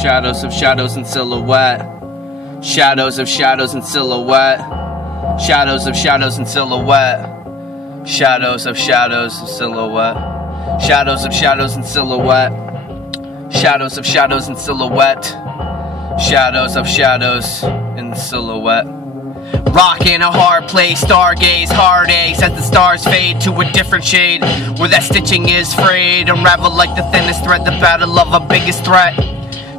Shadows of shadows in silhouette. Shadows of shadows in silhouette. Shadows of shadows in silhouette. Shadows of shadows in silhouette. Shadows of shadows in silhouette. Shadows of shadows in silhouette. Shadows of shadows in silhouette. Rockin' a hard place, stargaze, heartaches as the stars fade to a different shade, where that stitching is frayed, unravel like the thinnest thread, the battle of our biggest threat.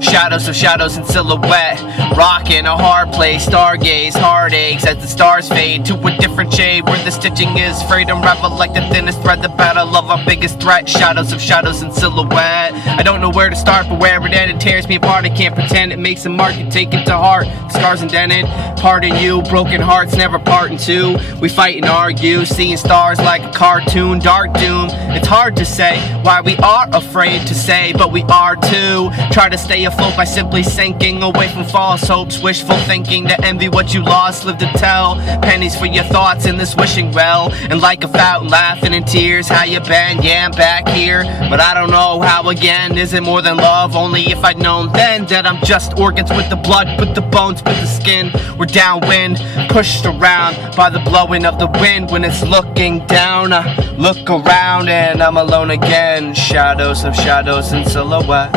Shadows of shadows in silhouette. Rockin' a hard place, stargaze, heartaches as the stars fade to a different shade, where the stitching is frayed, unravel like the thinnest thread, the battle of our biggest threat. Shadows of shadows in silhouette. I don't know where to start, but wherever it ended tears me apart. I can't pretend it makes a mark and take it to heart. Scars indented, pardon you, broken hearts never part in two. We fight and argue, seeing stars like a cartoon, dark doom. It's hard to say why we are afraid to say, but we are too. Try to stay afloat by simply sinking away from false hopes, wishful thinking to envy what you lost, live to tell. Pennies for your thoughts in this wishing well, and like a fountain laughing in tears. How you been? Yeah, I'm back here, but I don't know how again. Is it more than love? Only if I'd known then that I'm just organs with the blood, with the bones, with the skin. We're downwind, pushed around by the blowing of the wind. When it's looking down, I look around and I'm alone again. Shadows of shadows in silhouette.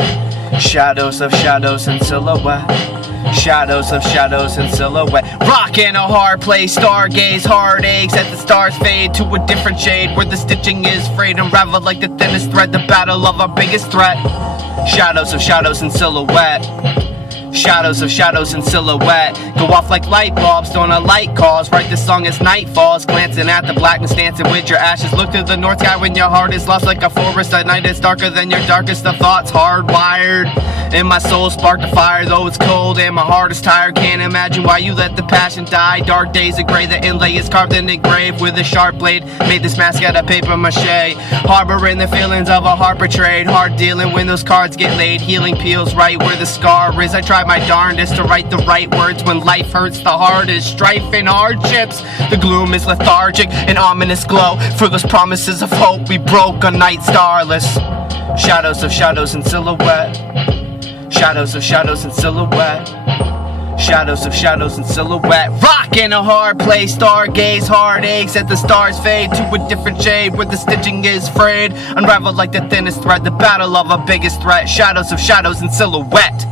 Shadows of shadows in silhouette. Shadows of shadows in silhouette. Rockin' a hard place, stargaze, heartaches as the stars fade to a different shade, where the stitching is frayed, unraveled like the thinnest thread, the battle of our biggest threat. Shadows of shadows in silhouette. Shadows of shadows in silhouette. Go off like light bulbs, throwing a light calls. Write this song as night falls, glancing at the blackness, dancing with your ashes. Look to the north sky when your heart is lost like a forest. At night it's darker than your darkest of thoughts. Hardwired in my soul, sparked a fire, though it's cold and my heart is tired. Can't imagine why you let the passion die. Dark days of gray, the inlay is carved in the grave with a sharp blade. Made this mask out of paper mache, harboring the feelings of a heart betrayed. Hard dealing when those cards get laid. Healing peels right where the scar is. I try my darndest to write the right words when life hurts the hardest. Strife and hardships, the gloom is lethargic, an ominous glow for those promises of hope we broke a night starless. Shadows of shadows in silhouette. Shadows of shadows in silhouette. Shadows of shadows in silhouette. Rockin' a hard place, stargaze, heartaches as the stars fade to a different shade, where the stitching is frayed, unraveled like the thinnest thread, the battle of our biggest threat. Shadows of shadows in silhouette.